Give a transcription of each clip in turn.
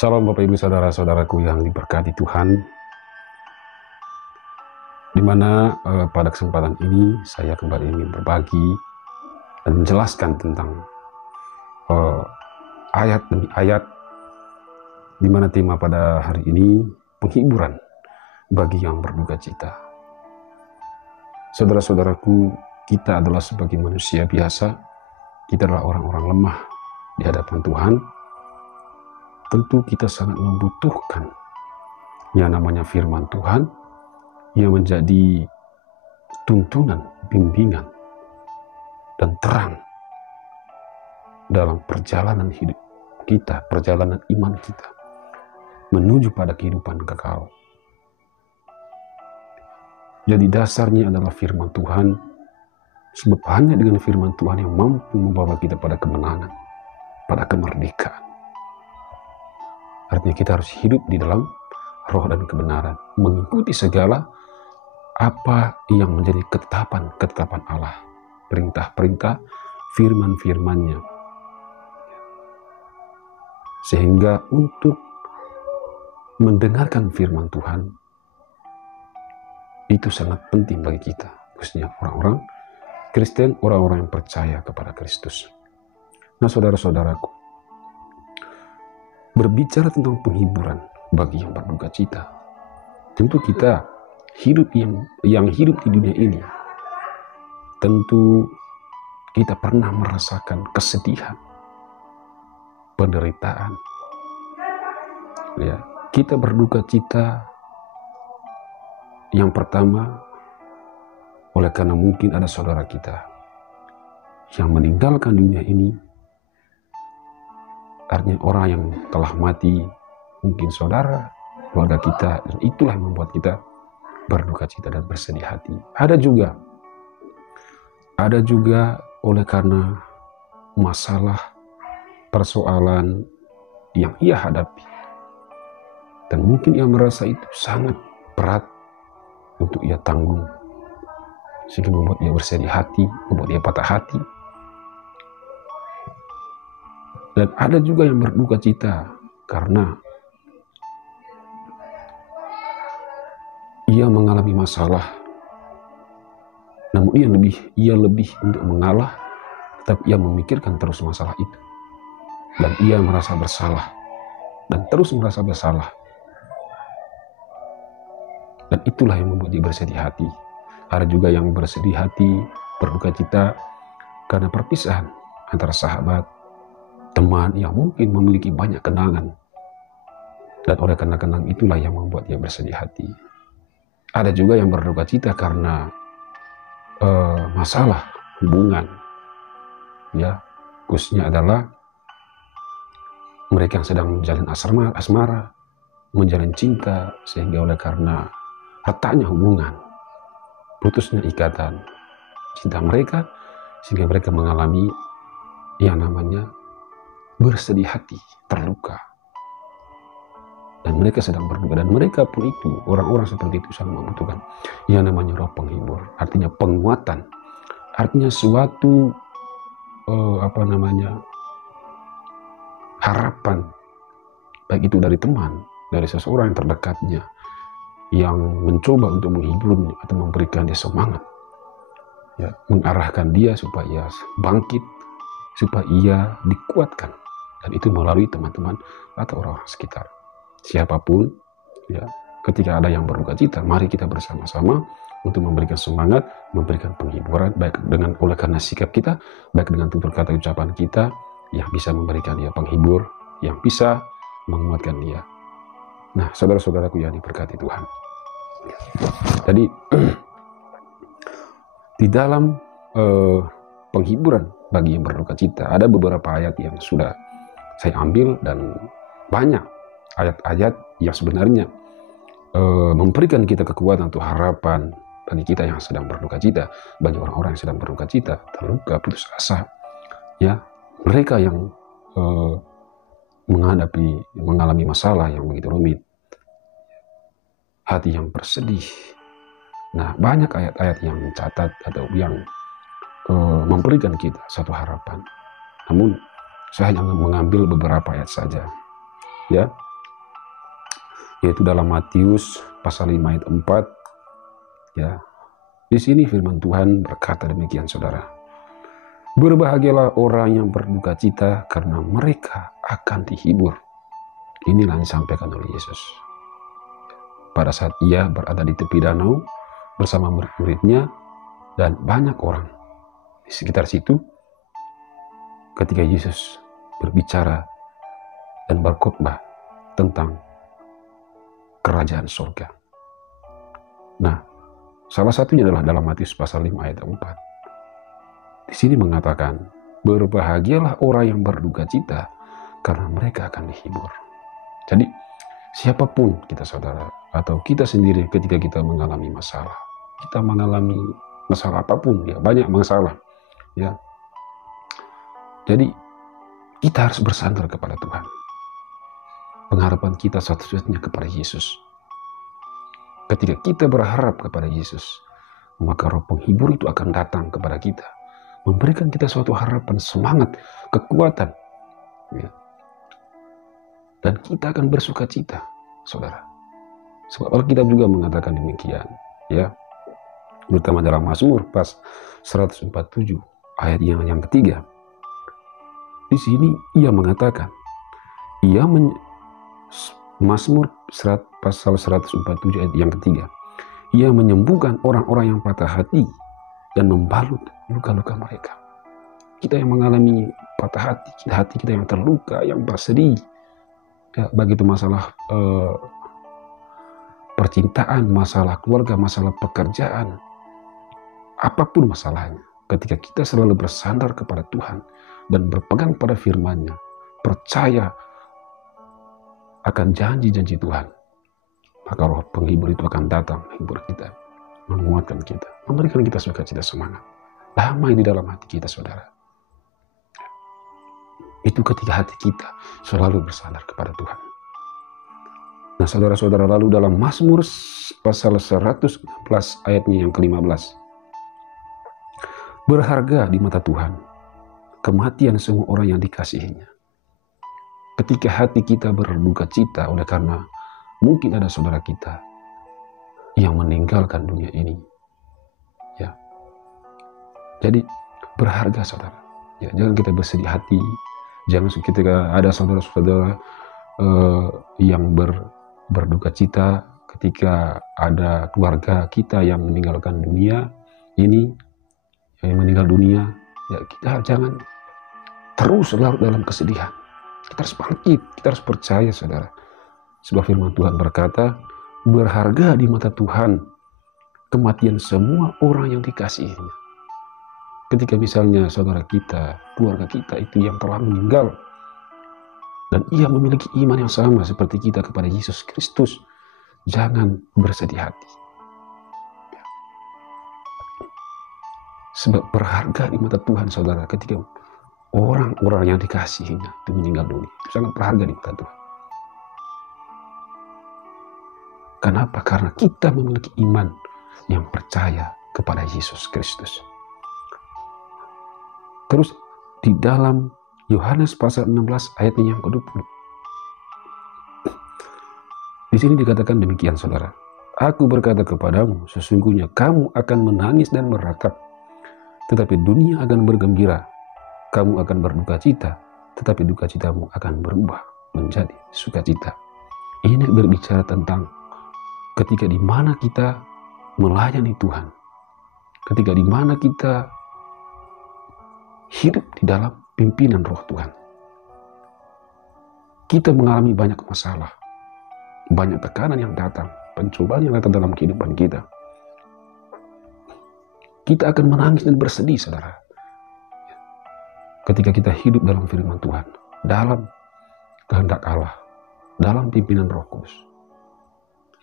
Salam Bapak Ibu Saudara-saudaraku yang diberkati Tuhan, di mana pada kesempatan ini saya kembali ingin berbagi dan menjelaskan tentang ayat demi ayat, di mana tema pada hari ini penghiburan bagi yang berduka cita. Saudara-saudaraku, kita adalah sebagai manusia biasa, kita adalah orang-orang lemah di hadapan Tuhan. Tentu kita sangat membutuhkan yang namanya firman Tuhan yang menjadi tuntunan, bimbingan, dan terang dalam perjalanan hidup kita, perjalanan iman kita menuju pada kehidupan kekal. Jadi dasarnya adalah firman Tuhan, sebab hanya dengan firman Tuhan yang mampu membawa kita pada kemenangan, pada kemerdekaan. Artinya kita harus hidup di dalam roh dan kebenaran, mengikuti segala apa yang menjadi ketetapan Allah, perintah-perintah, firman-firmannya. Sehingga untuk mendengarkan firman Tuhan, itu sangat penting bagi kita, khususnya orang-orang Kristen, orang-orang yang percaya kepada Kristus. Nah, saudara-saudaraku, berbicara tentang penghiburan bagi yang berduka cita, tentu kita hidup yang hidup di dunia ini, tentu kita pernah merasakan kesedihan, penderitaan. Ya, kita berduka cita yang pertama oleh karena mungkin ada saudara kita yang meninggalkan dunia ini. Artinya orang yang telah mati, mungkin saudara, keluarga kita, dan itulah yang membuat kita berduka cita dan bersedih hati. Ada juga oleh karena masalah, persoalan yang ia hadapi. Dan mungkin ia merasa itu sangat berat untuk ia tanggung, sehingga membuat ia bersedih hati, membuat ia patah hati. Dan ada juga yang berduka cita karena ia mengalami masalah, namun ia lebih untuk mengalah, tetapi ia memikirkan terus masalah itu. Dan ia merasa bersalah, dan terus merasa bersalah. Dan itulah yang membuat dia bersedih hati. Ada juga yang bersedih hati, berduka cita karena perpisahan antara sahabat, teman yang mungkin memiliki banyak kenangan. Dan oleh karena kenang itulah yang membuat dia bersedih hati. Ada juga yang berduka cita karena masalah hubungan. Ya, khususnya adalah mereka yang sedang menjalin asmara, menjalin cinta, sehingga oleh karena retaknya hubungan, putusnya ikatan cinta mereka, sehingga mereka mengalami yang namanya bersedih hati, terluka. Dan mereka sedang berduka, dan mereka pun itu, orang-orang seperti itu sangat membutuhkan yang namanya roh penghibur, artinya penguatan, artinya suatu harapan, baik itu dari teman, dari seseorang yang terdekatnya, yang mencoba untuk menghiburnya atau memberikan dia semangat, ya, mengarahkan dia supaya bangkit, supaya ia dikuatkan. Dan itu melalui teman-teman atau orang-orang sekitar. Siapapun, ya, ketika ada yang berduka cita, mari kita bersama-sama untuk memberikan semangat, memberikan penghiburan, baik dengan oleh karena sikap kita, baik dengan tutur kata ucapan kita, yang bisa memberikan dia penghibur, yang bisa menguatkan dia. Nah, saudara-saudaraku yang diberkati Tuhan. Jadi, di dalam penghiburan bagi yang berduka cita, ada beberapa ayat yang sudah saya ambil, dan banyak ayat-ayat yang sebenarnya memberikan kita kekuatan atau harapan bagi kita yang sedang berduka cita, bagi orang-orang yang sedang berduka cita, terluka, putus asa, ya, mereka yang mengalami masalah yang begitu rumit, hati yang bersedih. Nah, banyak ayat-ayat yang mencatat atau yang memberikan kita satu harapan. Namun saya hanya mengambil beberapa ayat saja, ya. yaitu dalam Matius pasal 5 ayat 4. Ya, di sini firman Tuhan berkata demikian, saudara. Berbahagialah orang yang berduka cita karena mereka akan dihibur. Inilah yang disampaikan oleh Yesus. Pada saat ia berada di tepi danau bersama murid-muridnya dan banyak orang di sekitar situ, ketika Yesus berbicara dan berkhotbah tentang kerajaan surga. Nah, salah satunya adalah dalam Matius pasal 5 ayat 4. Di sini mengatakan, berbahagialah orang yang berduka cita karena mereka akan dihibur. Jadi, siapapun kita, saudara, atau kita sendiri ketika kita mengalami masalah, kita mengalami masalah apapun, ya banyak masalah, ya. Jadi, kita harus bersandar kepada Tuhan. Pengharapan kita satu-satunya kepada Yesus. Ketika kita berharap kepada Yesus, maka Roh Penghibur itu akan datang kepada kita, memberikan kita suatu harapan, semangat, kekuatan, ya. Dan kita akan bersuka cita, saudara. Sebab Alkitab juga mengatakan demikian, ya. Terutama dalam Mazmur pas 147 ayat yang ketiga. Di sini ia mengatakan, Mazmur pasal 147 ayat yang ketiga, ia menyembuhkan orang-orang yang patah hati dan membalut luka-luka mereka. Kita yang mengalami patah hati kita yang terluka, yang bersedih, ya, baik itu masalah percintaan, masalah keluarga, masalah pekerjaan, apapun masalahnya, ketika kita selalu bersandar kepada Tuhan dan berpegang pada firman-Nya, percaya akan janji-janji Tuhan, maka Roh Penghibur itu akan datang menghibur kita, menguatkan kita, memberikan kita sukacita, semangat, damai di dalam hati kita, saudara. Itu ketika hati kita selalu bersandar kepada Tuhan. Nah, saudara-saudara, lalu dalam Mazmur pasal 116 ayatnya yang ke-15. Berharga di mata Tuhan kematian semua orang yang dikasihinya. Ketika hati kita berduka cita oleh karena mungkin ada saudara kita yang meninggalkan dunia ini, ya. Jadi berharga, saudara. Ya, jangan kita bersedih hati. Jangan ketika ada saudara-saudara yang berduka cita ketika ada keluarga kita yang meninggalkan dunia ini, yang meninggal dunia, ya kita jangan terus larut dalam kesedihan. Kita harus bangkit, kita harus percaya, saudara. Sebab firman Tuhan berkata, berharga di mata Tuhan kematian semua orang yang dikasihinya. Ketika misalnya saudara kita, keluarga kita itu yang telah meninggal, dan ia memiliki iman yang sama seperti kita kepada Yesus Kristus, jangan bersedih hati. Sebab berharga di mata Tuhan, saudara, ketika orang-orang yang dikasihinya itu meninggal dunia. Itu sangat berharga di mata Tuhan. Kenapa? Karena kita memiliki iman yang percaya kepada Yesus Kristus. Terus di dalam Yohanes pasal 16 ayatnya yang ke-20. Di sini dikatakan demikian, saudara. Aku berkata kepadamu, sesungguhnya kamu akan menangis dan meratap, tetapi dunia akan bergembira. Kamu akan berduka cita, tetapi duka citamu akan berubah menjadi sukacita. Ini berbicara tentang ketika di mana kita melayani Tuhan, ketika di mana kita hidup di dalam pimpinan Roh Tuhan. Kita mengalami banyak masalah, banyak tekanan yang datang, pencobaan yang datang dalam kehidupan kita. Kita akan menangis dan bersedih, saudara. Ketika kita hidup dalam firman Tuhan, dalam kehendak Allah, dalam pimpinan Roh Kudus,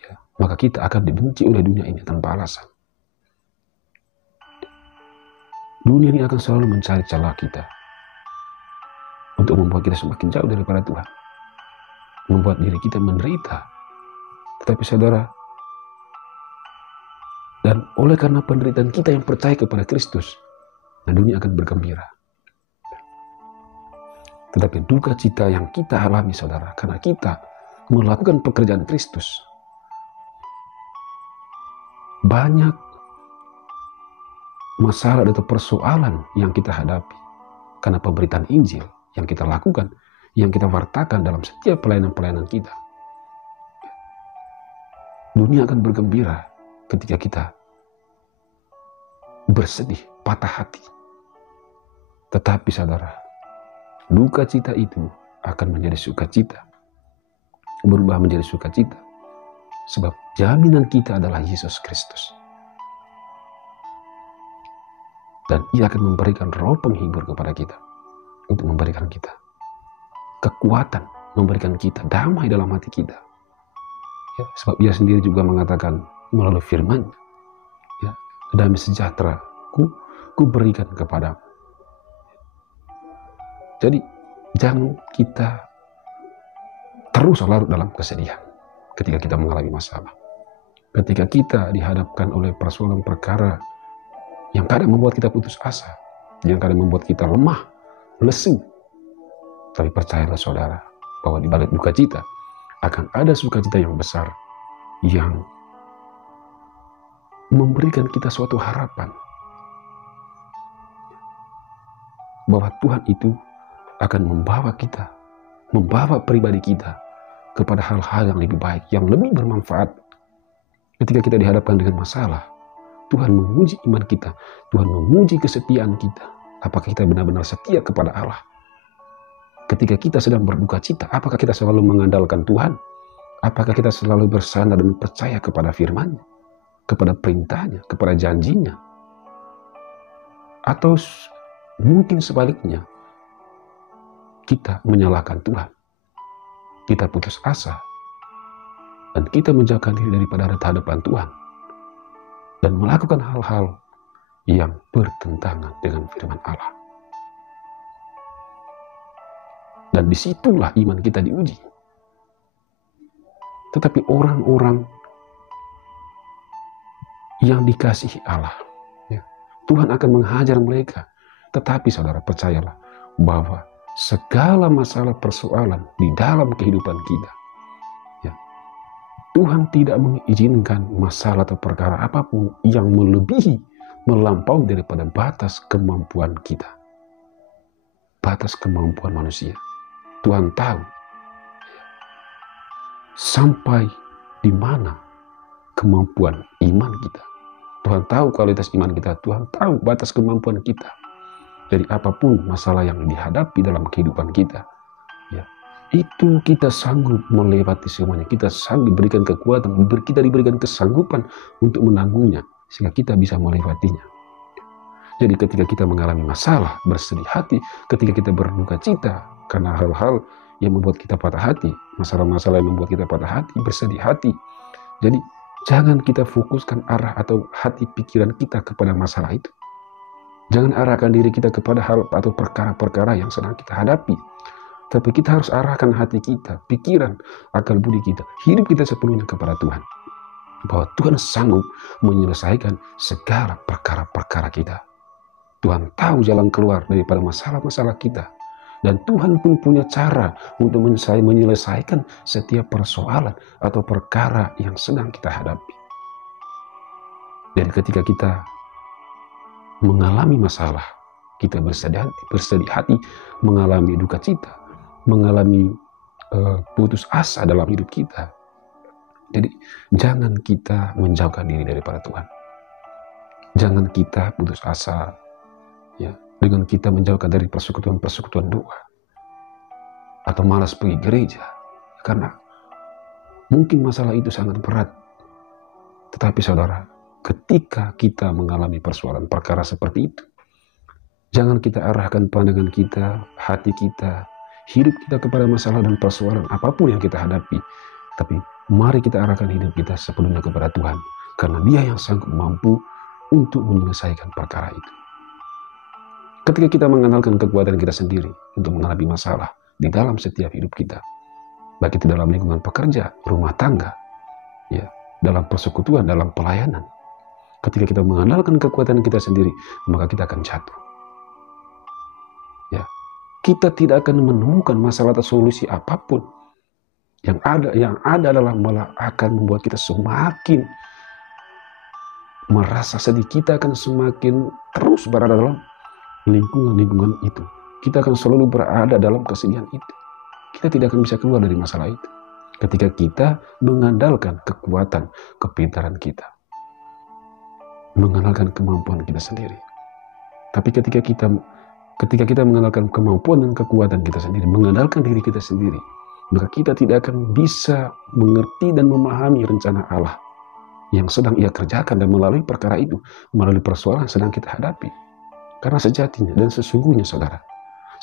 ya, maka kita akan dibenci oleh dunia ini tanpa alasan. Dunia ini akan selalu mencari celah kita untuk membuat kita semakin jauh daripada Tuhan, membuat diri kita menderita. Tetapi saudara, dan oleh karena penderitaan kita yang percaya kepada Kristus, nah dunia akan bergembira. Tetapi duka cita yang kita alami, saudara, karena kita melakukan pekerjaan Kristus. Banyak masalah atau persoalan yang kita hadapi karena pemberitaan Injil yang kita lakukan, yang kita wartakan dalam setiap pelayanan-pelayanan kita. Dunia akan bergembira ketika kita bersedih, patah hati. Tetapi saudara, duka cita itu akan menjadi sukacita, berubah menjadi sukacita, sebab jaminan kita adalah Yesus Kristus. Dan Ia akan memberikan roh penghibur kepada kita, untuk memberikan kita kekuatan, memberikan kita damai dalam hati kita. Ya, sebab Ia sendiri juga mengatakan melalui firman, ya, damai sejahtera ku berikan kepadamu. Jadi jangan kita terus larut dalam kesedihan ketika kita mengalami masalah. Ketika kita dihadapkan oleh persoalan perkara yang kadang membuat kita putus asa, yang kadang membuat kita lemah, lesu. Tapi percayalah saudara, bahwa di balik duka cita akan ada sukacita yang besar yang memberikan kita suatu harapan bahwa Tuhan itu akan membawa kita, membawa pribadi kita kepada hal-hal yang lebih baik, yang lebih bermanfaat. Ketika kita dihadapkan dengan masalah, Tuhan menguji iman kita, Tuhan menguji kesetiaan kita. Apakah kita benar-benar setia kepada Allah? Ketika kita sedang berduka cita, apakah kita selalu mengandalkan Tuhan? Apakah kita selalu bersandar dan percaya kepada firman-Nya, kepada perintahnya, kepada janjinya? Atau mungkin sebaliknya, kita menyalahkan Tuhan, kita putus asa, dan kita menjauhkan diri daripada hadapan Tuhan, dan melakukan hal-hal yang bertentangan dengan firman Allah. Dan disitulah iman kita diuji. Tetapi orang-orang yang dikasihi Allah, ya, Tuhan akan menghajar mereka. Tetapi saudara, percayalah bahwa segala masalah persoalan di dalam kehidupan kita, ya, Tuhan tidak mengizinkan masalah atau perkara apapun yang melebihi, melampaui daripada batas kemampuan kita, batas kemampuan manusia. Tuhan tahu sampai di mana kemampuan iman kita. Tuhan tahu kualitas iman kita, Tuhan tahu batas kemampuan kita. Jadi apapun masalah yang dihadapi dalam kehidupan kita, ya, itu kita sanggup melewati semuanya. Kita sanggup diberikan kekuatan, kita diberikan kesanggupan untuk menanggungnya, sehingga kita bisa melewatinya. Jadi ketika kita mengalami masalah, bersedih hati, ketika kita berduka cita karena hal-hal yang membuat kita patah hati, masalah-masalah yang membuat kita patah hati, bersedih hati. Jadi jangan kita fokuskan arah atau hati pikiran kita kepada masalah itu. Jangan arahkan diri kita kepada hal atau perkara-perkara yang sedang kita hadapi. Tapi kita harus arahkan hati kita, pikiran, akal budi kita, hidup kita sepenuhnya kepada Tuhan. Bahwa Tuhan sanggup menyelesaikan segala perkara-perkara kita. Tuhan tahu jalan keluar daripada masalah-masalah kita. Dan Tuhan pun punya cara untuk menyelesaikan setiap persoalan atau perkara yang sedang kita hadapi. Dan ketika kita mengalami masalah, kita bersedih hati, mengalami duka cita, mengalami putus asa dalam hidup kita. Jadi jangan kita menjauhkan diri daripada Tuhan. Jangan kita putus asa, ya, dengan kita menjauhkan dari persekutuan-persekutuan doa, atau malas pergi gereja, karena mungkin masalah itu sangat berat. Tetapi saudara, ketika kita mengalami persoalan perkara seperti itu, jangan kita arahkan pandangan kita, hati kita, hidup kita kepada masalah dan persoalan apapun yang kita hadapi. Tapi mari kita arahkan hidup kita sepenuhnya kepada Tuhan, karena Dia yang sanggup mampu untuk menyelesaikan perkara itu. Ketika kita mengandalkan kekuatan kita sendiri untuk menghadapi masalah di dalam setiap hidup kita, baik itu dalam lingkungan pekerja, rumah tangga, ya, dalam persekutuan, dalam pelayanan. Ketika kita mengandalkan kekuatan kita sendiri, maka kita akan jatuh. Ya, kita tidak akan menemukan masalah atau solusi apapun Yang ada adalah malah akan membuat kita semakin merasa sedih. Kita akan semakin terus berada dalam lingkungan itu. Kita akan selalu berada dalam kesedihan itu. Kita tidak akan bisa keluar dari masalah itu ketika kita mengandalkan kekuatan, kepintaran kita, mengandalkan kemampuan kita sendiri. Tapi ketika kita mengandalkan kemampuan dan kekuatan kita sendiri, mengandalkan diri kita sendiri, maka kita tidak akan bisa mengerti dan memahami rencana Allah yang sedang Ia kerjakan, dan melalui perkara itu, melalui persoalan yang sedang kita hadapi. Karena sejatinya dan sesungguhnya, saudara,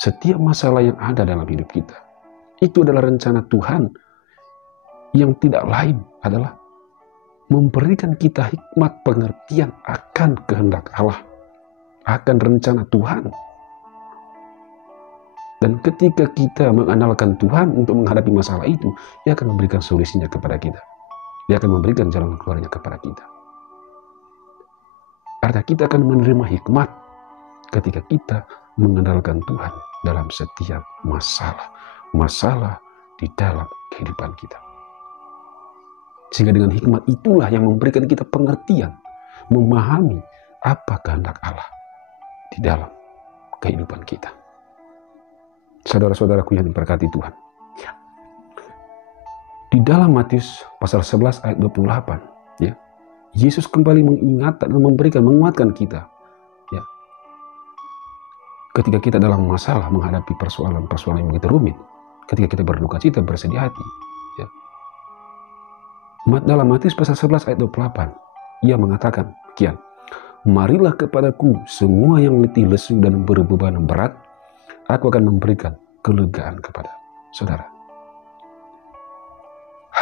setiap masalah yang ada dalam hidup kita, itu adalah rencana Tuhan yang tidak lain adalah memberikan kita hikmat pengertian akan kehendak Allah, akan rencana Tuhan. Dan ketika kita mengandalkan Tuhan untuk menghadapi masalah itu, Ia akan memberikan solusinya kepada kita. Dia akan memberikan jalan keluarnya kepada kita. Artinya kita akan menerima hikmat ketika kita mengandalkan Tuhan dalam setiap masalah di dalam kehidupan kita. Sehingga dengan hikmat itulah yang memberikan kita pengertian, memahami apa kehendak Allah di dalam kehidupan kita. Saudara-saudaraku yang diberkati Tuhan, di dalam Matius pasal 11 ayat 28, ya, Yesus kembali mengingatkan dan menguatkan kita, ya, ketika kita dalam masalah menghadapi persoalan-persoalan yang begitu rumit, ketika kita berduka cita, bersedih hati, ya. Dalam Matius pasal 11 ayat 28, Ia mengatakan, "Kian, marilah kepadaku semua yang letih, lesu, dan berbeban berat, aku akan memberikan kelegaan kepada saudara."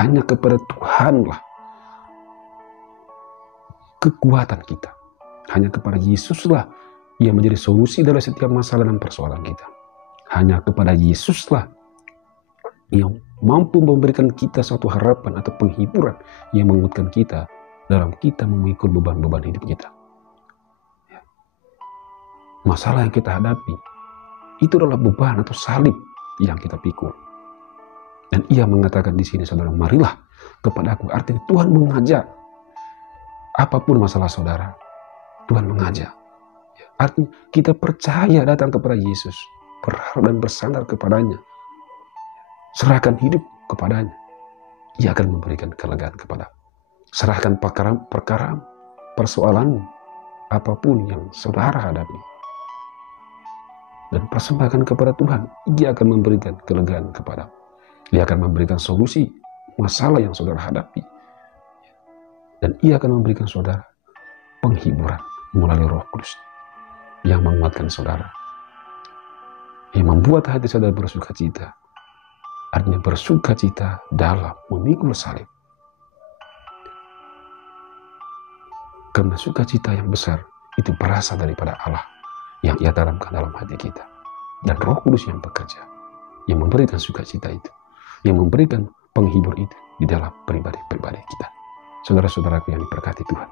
Hanya kepada Tuhanlah kekuatan kita. Hanya kepada Yesuslah Ia menjadi solusi dalam setiap masalah dan persoalan kita. Hanya kepada Yesuslah yang mampu memberikan kita suatu harapan atau penghiburan yang menguatkan kita dalam kita memikul beban-beban hidup kita. Masalah yang kita hadapi itu adalah beban atau salib yang kita pikul. Dan Ia mengatakan di sini, saudara, marilah kepada aku. Artinya Tuhan mengajak. Apapun masalah saudara, Tuhan mengajak. Artinya kita percaya datang kepada Yesus, berharap dan bersandar kepadanya, serahkan hidup kepadanya. Ia akan memberikan kelegaan kepada. Serahkan perkara persoalan apapun yang saudara hadapi, dan persembahkan kepada Tuhan. Ia akan memberikan kelegaan kepada. Dia akan memberikan solusi masalah yang saudara hadapi. Dan Ia akan memberikan saudara penghiburan melalui Roh Kudus yang menguatkan saudara, yang membuat hati saudara bersuka cita. Artinya bersuka cita dalam memikul salib. Karena sukacita yang besar itu berasal daripada Allah yang Ia tanamkan dalam hati kita. Dan Roh Kudus yang bekerja, yang memberikan sukacita itu, yang memberikan penghibur itu di dalam pribadi-pribadi kita. Saudara-saudaraku yang diberkati Tuhan.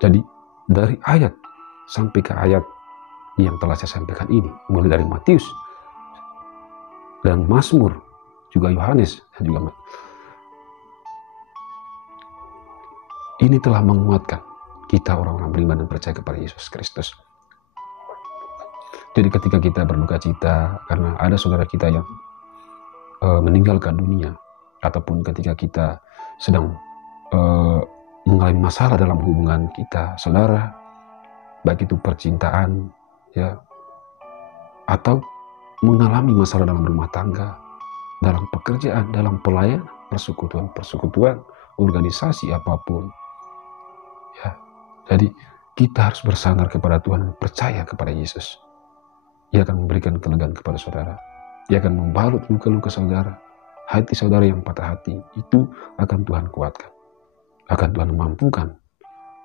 Jadi dari ayat sampai ke ayat yang telah saya sampaikan ini, mulai dari Matius dan Mazmur, juga Yohanes dan juga ini telah menguatkan kita orang-orang beriman dan percaya kepada Yesus Kristus. Jadi ketika kita berduka cita karena ada saudara kita yang meninggalkan dunia, ataupun ketika kita sedang mengalami masalah dalam hubungan kita, saudara, baik itu percintaan, ya, atau mengalami masalah dalam rumah tangga, dalam pekerjaan, dalam pelayanan, persekutuan, organisasi apapun, ya. Jadi kita harus bersandar kepada Tuhan dan percaya kepada Yesus. Ia akan memberikan kelegaan kepada saudara. Ia akan membalut luka-luka saudara. Hati saudara yang patah hati itu akan Tuhan kuatkan, akan Tuhan mampukan,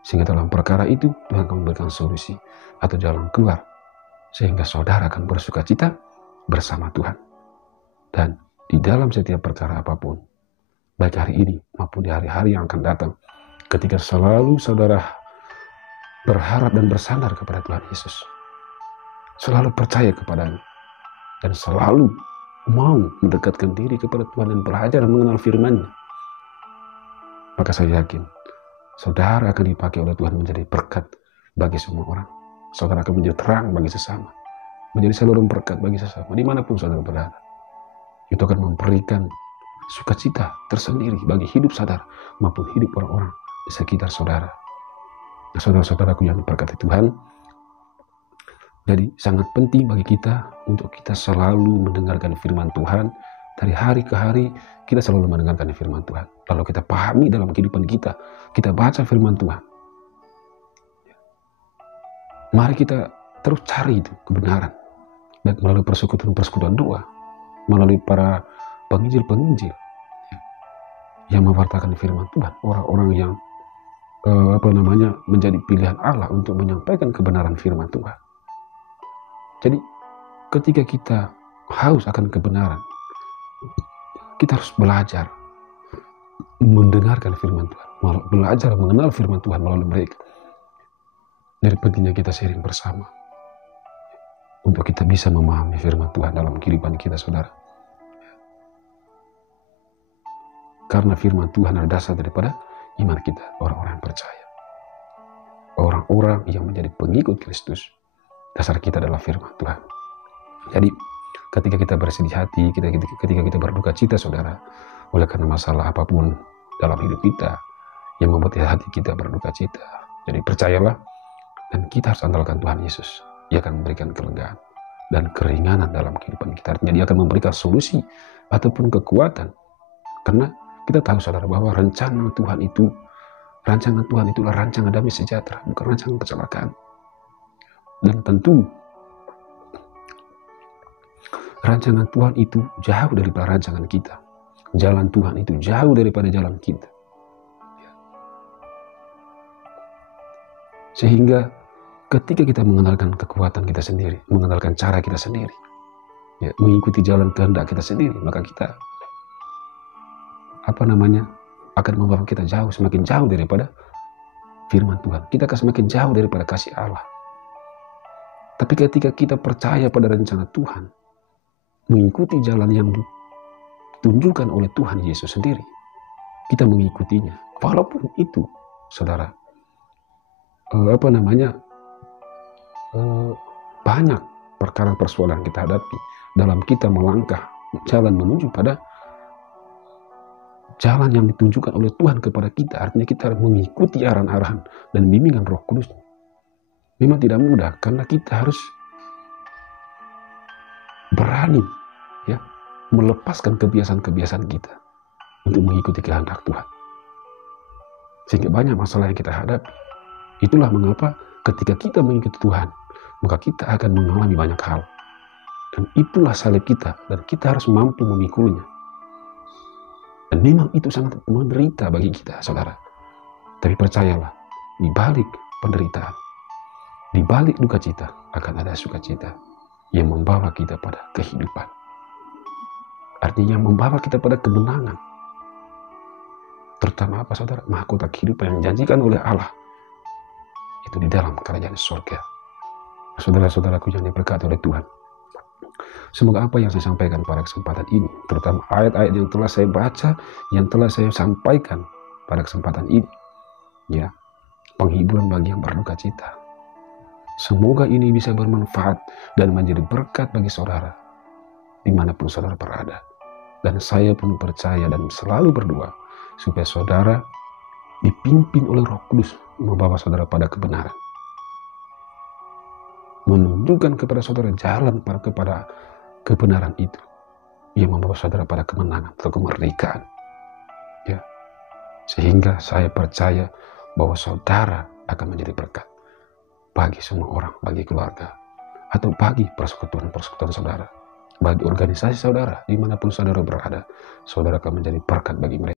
sehingga dalam perkara itu Tuhan akan memberikan solusi atau jalan keluar, sehingga saudara akan bersuka cita bersama Tuhan. Dan di dalam setiap perkara apapun, baik hari ini maupun di hari-hari yang akan datang, ketika selalu saudara berharap dan bersandar kepada Tuhan Yesus, selalu percaya kepadanya, dan selalu mau mendekatkan diri kepada Tuhan dan belajar mengenal firman-Nya, maka saya yakin saudara akan dipakai oleh Tuhan menjadi berkat bagi semua orang. Saudara akan menjadi terang bagi sesama, menjadi saluran berkat bagi sesama dimanapun saudara berada. Itu akan memberikan sukacita tersendiri bagi hidup saudara maupun hidup orang-orang di sekitar saudara. Nah, saudara-saudaraku yang diberkati Tuhan, jadi sangat penting bagi kita untuk kita selalu mendengarkan firman Tuhan. Dari hari ke hari kita selalu mendengarkan firman Tuhan, lalu kita pahami dalam kehidupan kita, kita baca firman Tuhan. Mari kita terus cari itu kebenaran, dan melalui persekutuan doa, melalui para penginjil-penginjil yang mewartakan firman Tuhan, orang-orang yang menjadi pilihan Allah untuk menyampaikan kebenaran firman Tuhan. Jadi ketika kita haus akan kebenaran, kita harus belajar mendengarkan firman Tuhan, belajar mengenal firman Tuhan melalui mereka. Dari pentingnya kita sharing bersama untuk kita bisa memahami firman Tuhan dalam kehidupan kita, saudara. Karena firman Tuhan adalah dasar daripada iman kita, orang-orang yang percaya, orang-orang yang menjadi pengikut Kristus. Dasar kita adalah firman Tuhan. Jadi ketika kita bersedih hati, ketika kita berduka cita, saudara, oleh karena masalah apapun dalam hidup kita yang membuat hati kita berduka cita, jadi percayalah, dan kita harus andalkan Tuhan Yesus. Dia akan memberikan kelegaan dan keringanan dalam kehidupan kita. Artinya dia akan memberikan solusi ataupun kekuatan. Karena kita tahu, saudara, bahwa rancangan Tuhan itulah rancangan damai sejahtera, bukan rancangan kecelakaan. Dan tentu rancangan Tuhan itu jauh daripada rancangan kita. Jalan Tuhan itu jauh daripada jalan kita. Sehingga ketika kita mengenalkan kekuatan kita sendiri, mengenalkan cara kita sendiri, mengikuti jalan kehendak kita sendiri, maka kita akan membawa kita semakin jauh daripada firman Tuhan. Kita akan semakin jauh daripada kasih Allah. Tapi ketika kita percaya pada rencana Tuhan, mengikuti jalan yang ditunjukkan oleh Tuhan Yesus sendiri, kita mengikutinya. Walaupun itu, saudara, banyak perkara persoalan kita hadapi dalam kita melangkah jalan menuju pada jalan yang ditunjukkan oleh Tuhan kepada kita. Artinya kita mengikuti arahan-arahan dan bimbingan Roh Kudus. Memang tidak mudah, karena kita harus berani melepaskan kebiasaan-kebiasaan kita untuk mengikuti kehendak Tuhan. Sehingga banyak masalah yang kita hadapi. Itulah mengapa ketika kita mengikuti Tuhan, maka kita akan mengalami banyak hal. Dan itulah salib kita, dan kita harus mampu memikulnya. Dan memang itu sangat menderita bagi kita, saudara. Tapi percayalah, di balik penderitaan, di balik duka cita, akan ada sukacita yang membawa kita pada kehidupan. Artinya membawa kita pada kemenangan. Terutama apa, saudara? Mahkota kehidupan yang dijanjikan oleh Allah. Itu di dalam kerajaan surga. Saudara-saudaraku yang diberkati oleh Tuhan, semoga apa yang saya sampaikan pada kesempatan ini, terutama ayat-ayat yang telah saya baca, yang telah saya sampaikan pada kesempatan ini, penghiburan bagi yang berduka cita. Semoga ini bisa bermanfaat dan menjadi berkat bagi saudara dimanapun saudara berada. Dan saya pun percaya dan selalu berdoa supaya saudara dipimpin oleh Roh Kudus, membawa saudara pada kebenaran, menunjukkan kepada saudara jalan kepada kebenaran itu yang membawa saudara pada kemenangan atau kemerdekaan. Sehingga saya percaya bahwa saudara akan menjadi berkat bagi semua orang, bagi keluarga, atau bagi persekutuan-persekutuan saudara, bagi organisasi saudara, dimanapun saudara berada, saudara akan menjadi berkat bagi mereka.